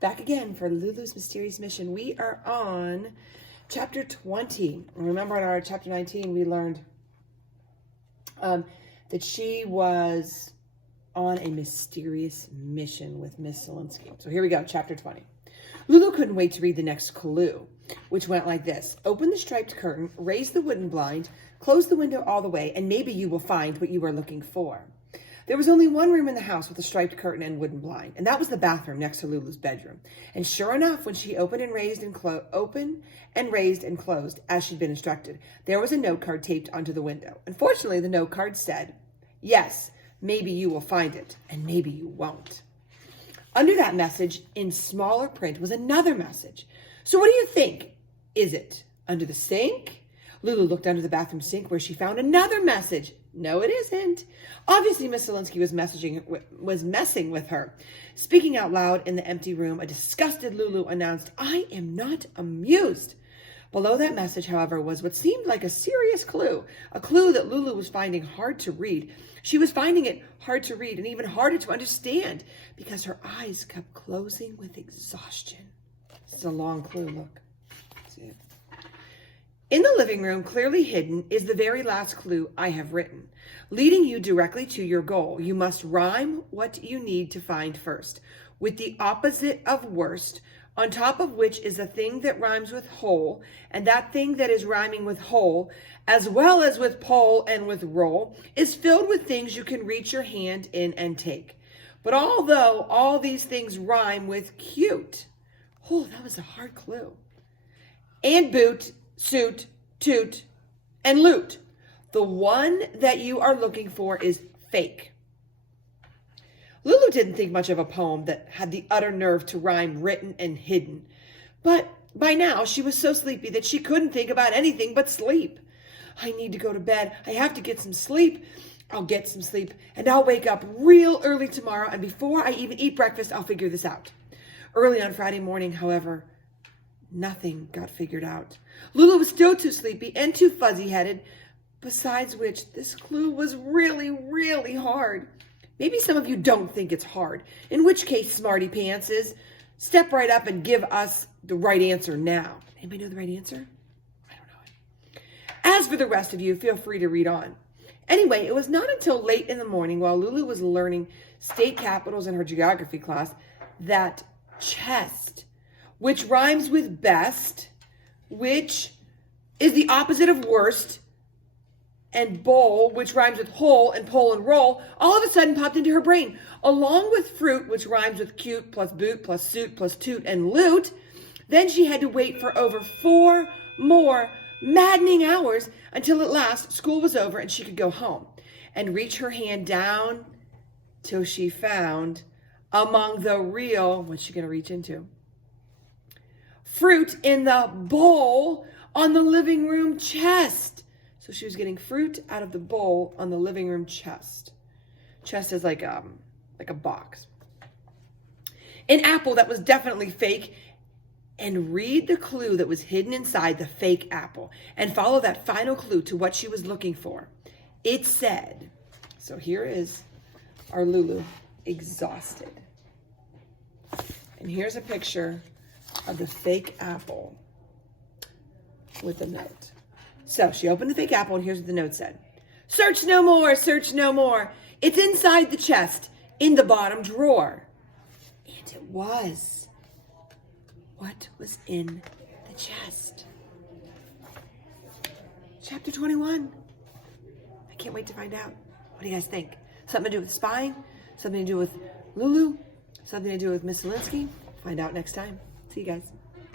Back again for Lulu's Mysterious Mission. We are on chapter 20. Remember in our chapter 19, we learned that she was on a mysterious mission with Miss Zielinski. So here we go, chapter 20. Lulu couldn't wait to read the next clue, which went like this. Open the striped curtain, raise the wooden blind, close the window all the way, and maybe you will find what you are looking for. There was only one room in the house with a striped curtain and wooden blind, and that was the bathroom next to Lulu's bedroom. And sure enough, when she opened and raised and closed as she'd been instructed, there was a note card taped onto the window. Unfortunately, the note card said, "Yes, maybe you will find it, and maybe you won't." Under that message, in smaller print, was another message. So what do you think? Is it under the sink? Lulu looked under the bathroom sink where she found another message. No, it isn't. Obviously, Miss Zielinski was messing with her. Speaking out loud in the empty room, a disgusted Lulu announced, "I am not amused." Below that message, however, was what seemed like a serious clue, a clue that Lulu was finding hard to read. She was finding it hard to read and even harder to understand because her eyes kept closing with exhaustion. This is a long clue, look. See it? In the living room, clearly hidden, is the very last clue I have written, leading you directly to your goal. You must rhyme what you need to find first, with the opposite of worst, on top of which is a thing that rhymes with whole, and that thing that is rhyming with whole, as well as with pole and with roll, is filled with things you can reach your hand in and take. But although all these things rhyme with cute, oh, that was a hard clue, and boot, suit, toot, and loot, the one that you are looking for is fake. Lulu didn't think much of a poem that had the utter nerve to rhyme written and hidden. But by now, she was so sleepy that she couldn't think about anything but sleep. I need to go to bed. I have to get some sleep. I'll get some sleep, and I'll wake up real early tomorrow, and before I even eat breakfast, I'll figure this out. Early on Friday morning, however, nothing got figured out. Lulu was still too sleepy and too fuzzy-headed, besides which this clue was really, really hard. Maybe some of you don't think it's hard, in which case, smarty pantses, step right up and give us the right answer now. Anybody know the right answer? I don't know it. As for the rest of you, feel free to read on. Anyway, it was not until late in the morning while Lulu was learning state capitals in her geography class that chest, which rhymes with best, which is the opposite of worst, and bowl, which rhymes with whole, and pole and roll, all of a sudden popped into her brain. Along with fruit, which rhymes with cute, plus boot, plus suit, plus toot, and loot. Then she had to wait for over 4 more maddening hours until at last school was over and she could go home and reach her hand down till she found among the real, what's she going to reach into? Fruit in the bowl on the living room chest. So she was getting fruit out of the bowl on the living room chest. Chest is like a box. An apple that was definitely fake. And read the clue that was hidden inside the fake apple. And follow that final clue to what she was looking for. It said, so here is our Lulu, exhausted. And here's a picture of the fake apple with a note. So she opened the fake apple, and here's what the note said. Search no more, search no more. It's inside the chest, in the bottom drawer. And it was. What was in the chest? Chapter 21. I can't wait to find out. What do you guys think? Something to do with spying? Something to do with Lulu? Something to do with Miss Zielinski? Find out next time. See you guys.